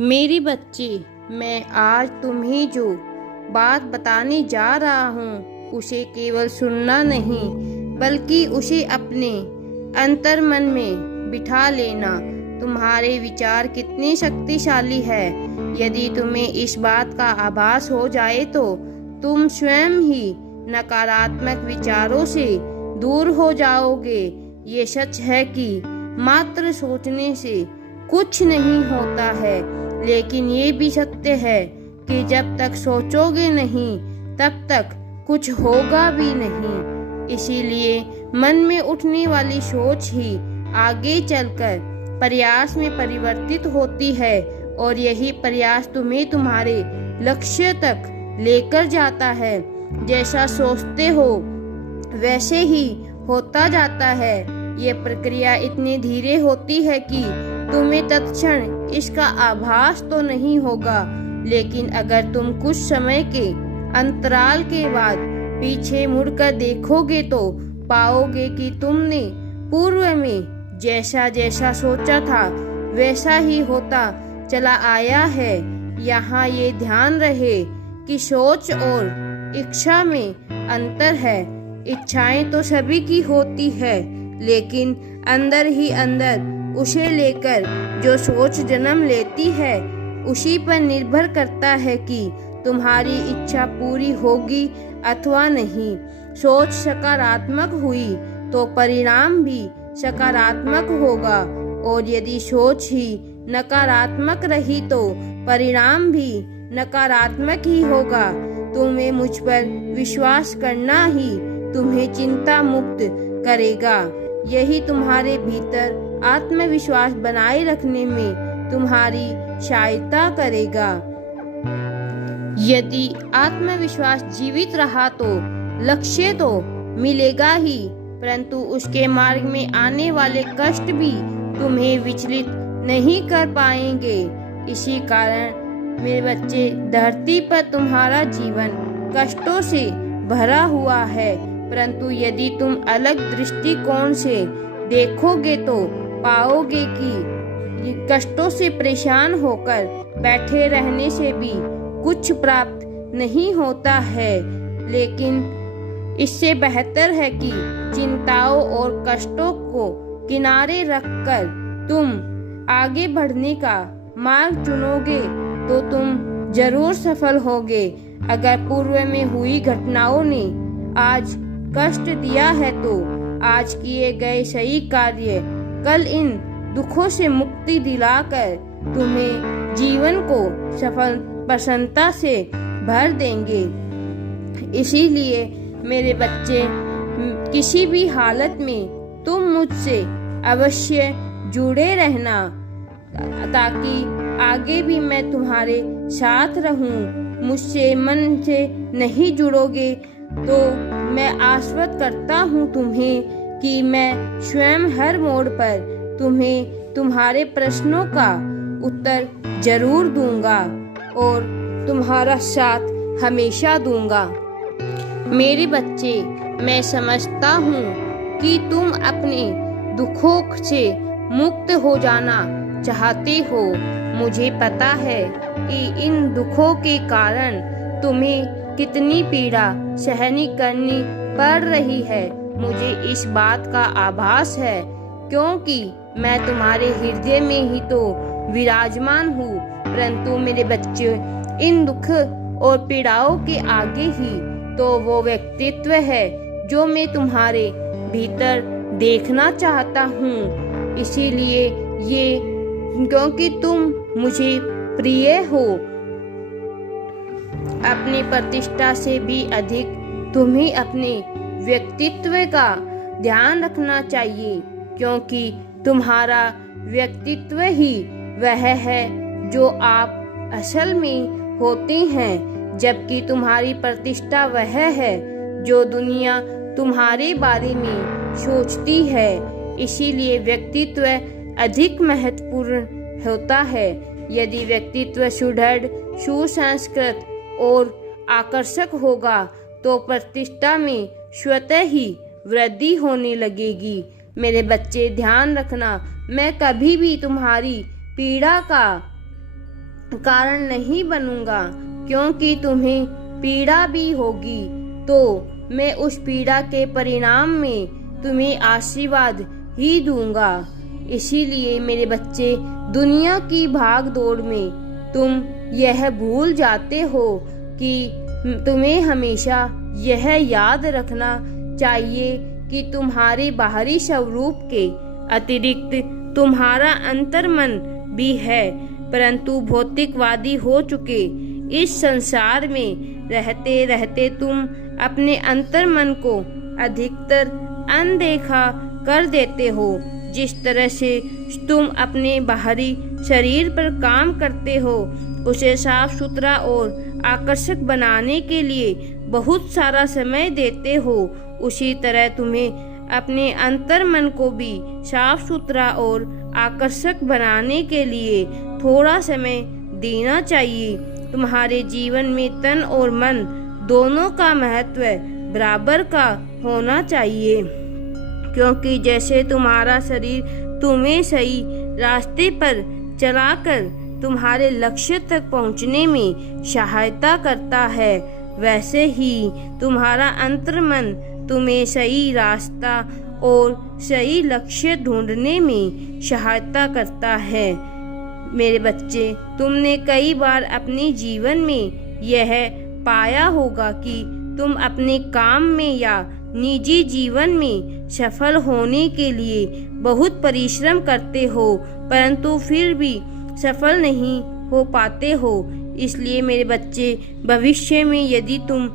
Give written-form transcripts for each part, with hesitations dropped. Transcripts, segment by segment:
मेरे बच्चे, मैं आज तुम्हें जो बात बताने जा रहा हूँ उसे केवल सुनना नहीं बल्कि उसे अपने अंतर्मन में बिठा लेना। तुम्हारे विचार कितने शक्तिशाली है। यदि तुम्हें इस बात का आभास हो जाए तो तुम स्वयं ही नकारात्मक विचारों से दूर हो जाओगे। ये सच है कि मात्र सोचने से कुछ नहीं होता है, लेकिन ये भी सत्य है कि जब तक सोचोगे नहीं तब तक कुछ होगा भी नहीं। इसीलिए मन में उठने वाली सोच ही आगे चलकर प्रयास में परिवर्तित होती है और यही प्रयास तुम्हें तुम्हारे लक्ष्य तक लेकर जाता है। जैसा सोचते हो वैसे ही होता जाता है। ये प्रक्रिया इतनी धीरे होती है कि तुम्हें तत्क्षण इसका आभास तो नहीं होगा, लेकिन अगर तुम कुछ समय के अंतराल के बाद पीछे मुड़कर देखोगे तो पाओगे कि तुमने पूर्व में जैसा जैसा सोचा था वैसा ही होता चला आया है। यहाँ ये ध्यान रहे कि सोच और इच्छा में अंतर है। इच्छाएं तो सभी की होती है, लेकिन अंदर ही अंदर उसे लेकर जो सोच जन्म लेती है उसी पर निर्भर करता है कि तुम्हारी इच्छा पूरी होगी अथवा नहीं। सोच सकारात्मक हुई तो परिणाम भी सकारात्मक होगा, और यदि सोच ही नकारात्मक रही तो परिणाम भी नकारात्मक ही होगा। तुम्हें मुझ पर विश्वास करना ही तुम्हें चिंता मुक्त करेगा। यही तुम्हारे भीतर आत्मविश्वास बनाए रखने में तुम्हारी सहायता करेगा। यदि आत्मविश्वास जीवित रहा तो लक्ष्य तो मिलेगा ही, परंतु उसके मार्ग में आने वाले कष्ट भी तुम्हें विचलित नहीं कर पाएंगे। इसी कारण मेरे बच्चे, धरती पर तुम्हारा जीवन कष्टों से भरा हुआ है, परंतु यदि तुम अलग दृष्टिकोण से देखोगे तो पाओगे कि कष्टों से परेशान होकर बैठे रहने से भी कुछ प्राप्त नहीं होता है, लेकिन इससे बेहतर है कि चिंताओं और कष्टों को किनारे रखकर तुम आगे बढ़ने का मार्ग चुनोगे तो तुम जरूर सफल होगे। अगर पूर्व में हुई घटनाओं ने आज कष्ट दिया है तो आज किए गए सही कार्य कल इन दुखों से मुक्ति दिलाकर तुम्हें जीवन को सफल प्रसन्नता से भर देंगे। इसीलिए मेरे बच्चे, किसी भी हालत में तुम मुझसे अवश्य जुड़े रहना, ताकि आगे भी मैं तुम्हारे साथ रहूं। मुझसे मन से नहीं जुड़ोगे तो मैं आश्वस्त करता हूँ तुम्हें कि मैं स्वयं हर मोड़ पर तुम्हें तुम्हारे प्रश्नों का उत्तर जरूर दूंगा और तुम्हारा साथ हमेशा दूंगा। मेरे बच्चे, मैं समझता हूँ कि तुम अपने दुखों से मुक्त हो जाना चाहते हो। मुझे पता है कि इन दुखों के कारण तुम्हें कितनी पीड़ा सहनी करनी पड़ रही है। मुझे इस बात का आभास है, क्योंकि मैं तुम्हारे हृदय में ही तो विराजमान हूँ। परंतु मेरे बच्चे, इन दुख और पीड़ाओं के आगे ही तो वो व्यक्तित्व है जो मैं तुम्हारे भीतर देखना चाहता हूँ। इसीलिए ये क्योंकि तुम मुझे प्रिय हो, अपनी प्रतिष्ठा से भी अधिक तुम्हें अपने व्यक्तित्व का ध्यान रखना चाहिए, क्योंकि तुम्हारा व्यक्तित्व ही वह है जो आप असल में होते हैं, जबकि तुम्हारी प्रतिष्ठा वह है जो दुनिया तुम्हारे बारे में सोचती है। इसीलिए व्यक्तित्व अधिक महत्वपूर्ण होता है। यदि व्यक्तित्व सुदृढ़, सुसंस्कृत और आकर्षक होगा तो प्रतिष्ठा में स्वतः ही वृद्धि होने लगेगी। मेरे बच्चे, ध्यान रखना, मैं कभी भी तुम्हारी पीड़ा का कारण नहीं बनूंगा, क्योंकि तुम्हें पीड़ा भी होगी, तो मैं उस पीड़ा के परिणाम में तुम्हें आशीर्वाद ही दूंगा। इसीलिए मेरे बच्चे, दुनिया की भाग दौड़ में तुम यह भूल जाते हो कि तुम्हें हमेशा यह याद रखना चाहिए कि तुम्हारे बाहरी स्वरूप के अतिरिक्त तुम्हारा अंतर्मन भी है। परंतु भौतिकवादी हो चुके इस संसार में रहते रहते तुम अपने अंतर्मन को अधिकतर अनदेखा कर देते हो। जिस तरह से तुम अपने बाहरी शरीर पर काम करते हो, उसे साफ सुथरा और आकर्षक बनाने के लिए बहुत सारा समय देते हो, उसी तरह तुम्हें अपने अंतर्मन को भी साफ सुथरा और आकर्षक बनाने के लिए थोड़ा समय देना चाहिए। तुम्हारे जीवन में तन और मन दोनों का महत्व बराबर का होना चाहिए, क्योंकि जैसे तुम्हारा शरीर तुम्हें सही रास्ते पर चलाकर तुम्हारे लक्ष्य तक पहुंचने में सहायता करता है, वैसे ही तुम्हारा अंतर्मन तुम्हें सही रास्ता और सही लक्ष्य ढूंढने में सहायता करता है। मेरे बच्चे, तुमने कई बार अपने जीवन में यह पाया होगा कि तुम अपने काम में या निजी जीवन में सफल होने के लिए बहुत परिश्रम करते हो, परंतु फिर भी सफल नहीं हो पाते हो। इसलिए मेरे बच्चे, भविष्य में यदि तुम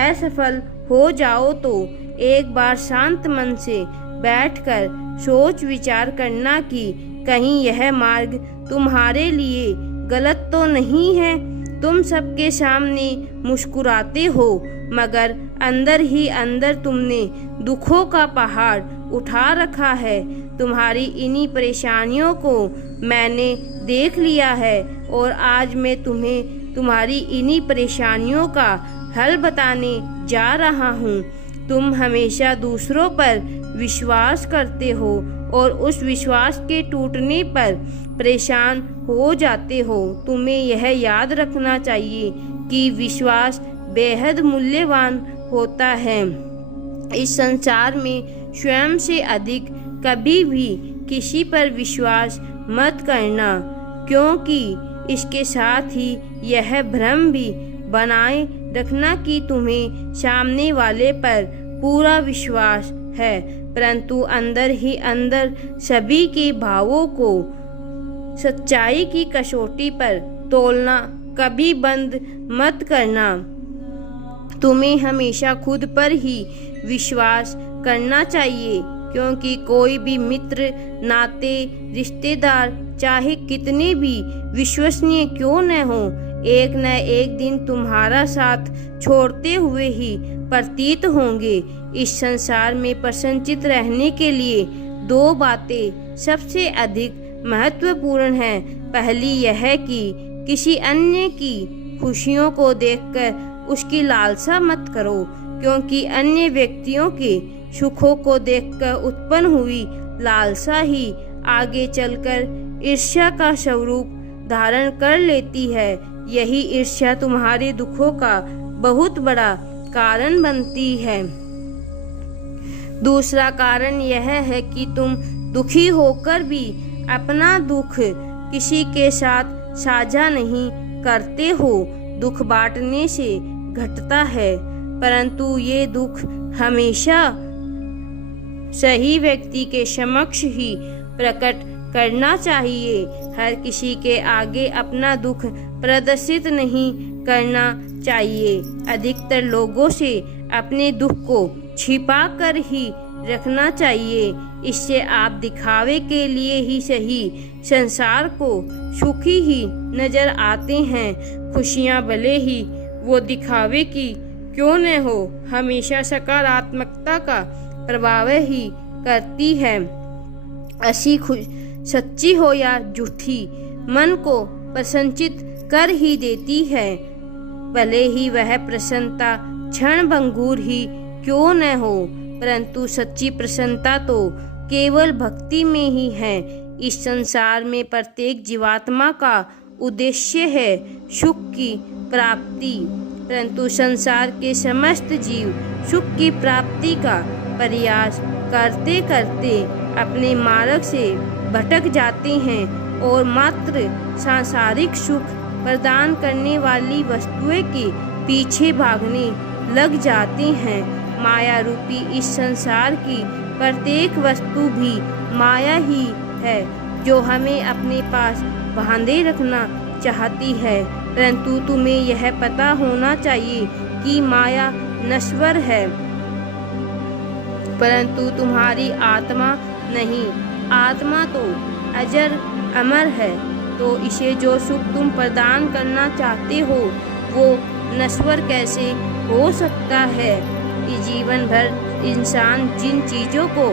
असफल हो जाओ तो एक बार शांत मन से बैठकर सोच विचार करना कि कहीं यह मार्ग तुम्हारे लिए गलत तो नहीं है। तुम सबके सामने मुस्कुराते हो, मगर अंदर ही अंदर तुमने दुखों का पहाड़ उठा रखा है। तुम्हारी इन्हीं परेशानियों को मैंने देख लिया है और आज मैं तुम्हें तुम्हारी इन्हीं परेशानियों का हल बताने जा रहा हूँ। तुम हमेशा दूसरों पर विश्वास करते हो और उस विश्वास के टूटने पर परेशान हो जाते हो। तुम्हें यह याद रखना चाहिए कि विश्वास बेहद मूल्यवान होता है। इस संसार में स्वयं से अधिक कभी भी किसी पर विश्वास मत करना, क्योंकि इसके साथ ही यह भ्रम भी बनाए रखना कि तुम्हें सामने वाले पर पूरा विश्वास है, परंतु अंदर ही अंदर सभी के भावों को सच्चाई की कसौटी पर तोलना कभी बंद मत करना। तुम्हें हमेशा खुद पर ही विश्वास करना चाहिए, क्योंकि कोई भी मित्र, नाते, रिश्तेदार चाहे कितने भी विश्वसनीय क्यों न हो, एक न एक दिन तुम्हारा साथ छोड़ते हुए ही प्रतीत होंगे। इस संसार में प्रसन्नचित रहने के लिए दो बातें सबसे अधिक महत्वपूर्ण हैं। पहली यह कि किसी अन्य की खुशियों को देखकर उसकी लालसा मत करो, क्योंकि अन्य व्यक्तियों के सुखों को देखकर उत्पन्न हुई लालसा ही आगे चलकर ईर्ष्या का स्वरूप धारण कर लेती है। यही ईर्ष्या तुम्हारे दुखों का बहुत बड़ा कारण बनती है। दूसरा कारण यह है कि तुम दुखी होकर भी अपना दुख किसी के साथ साझा नहीं करते हो। दुख बांटने से घटता है, परंतु ये दुख हमेशा सही व्यक्ति के समक्ष ही प्रकट करना चाहिए। हर किसी के आगे अपना दुख प्रदर्शित नहीं करना चाहिए। अधिकतर लोगों से अपने दुख को छिपा कर ही रखना चाहिए। इससे आप दिखावे के लिए ही सही संसार को सुखी ही नजर आते हैं। खुशियाँ भले ही वो दिखावे की क्यों न हो, हमेशा सकारात्मकता का प्रभाव ही करती है। ऐसी सच्ची हो या झूठी, मन को प्रसन्नचित कर ही देती है, भले ही वह प्रसन्नता क्षण भंगुर ही क्यों न हो। परंतु सच्ची प्रसन्नता तो केवल भक्ति में ही है। इस संसार में प्रत्येक जीवात्मा का उद्देश्य है सुख की प्राप्ति, परंतु संसार के समस्त जीव सुख की प्राप्ति का प्रयास करते करते अपने मार्ग से भटक जाते हैं और मात्र सांसारिक सुख प्रदान करने वाली वस्तुएं के पीछे भागने लग जाते हैं। माया रूपी इस संसार की प्रत्येक वस्तु भी माया ही है, जो हमें अपने पास बांधे रखना चाहती है, परंतु तुम्हें यह पता होना चाहिए कि माया नश्वर है, परंतु तुम्हारी आत्मा नहीं। आत्मा तो अजर अमर है, तो इसे जो सुख तुम प्रदान करना चाहते हो वो नश्वर कैसे हो सकता है। इस जीवन भर इंसान जिन चीज़ों को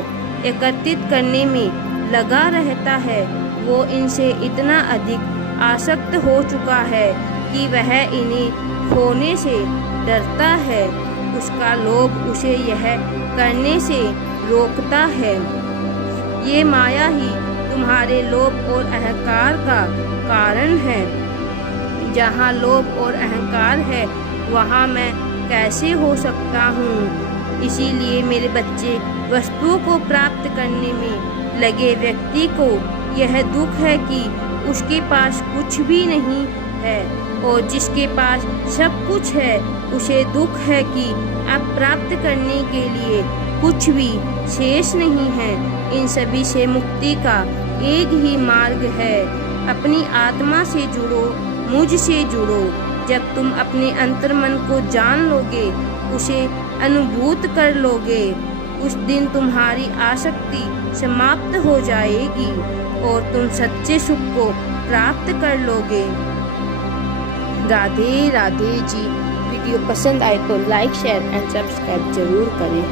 एकत्रित करने में लगा रहता है वो इनसे इतना अधिक आसक्त हो चुका है कि वह इन्हें खोने से डरता है। उसका लोभ उसे यह करने से रोकता है। ये माया ही तुम्हारे लोभ और अहंकार का कारण है। जहाँ लोभ और अहंकार है वहाँ मैं कैसे हो सकता हूँ। इसीलिए मेरे बच्चे, वस्तुओं को प्राप्त करने में लगे व्यक्ति को यह दुख है कि उसके पास कुछ भी नहीं है, और जिसके पास सब कुछ है उसे दुख है कि अब प्राप्त करने के लिए कुछ भी शेष नहीं है। इन सभी से मुक्ति का एक ही मार्ग है। अपनी आत्मा से जुड़ो, मुझसे जुड़ो। जब तुम अपने अंतर्मन को जान लोगे, उसे अनुभूत कर लोगे, उस दिन तुम्हारी आसक्ति समाप्त हो जाएगी और तुम सच्चे सुख को प्राप्त कर लोगे। राधे राधे जी। वीडियो पसंद आए तो लाइक, शेयर एंड सब्सक्राइब जरूर करें।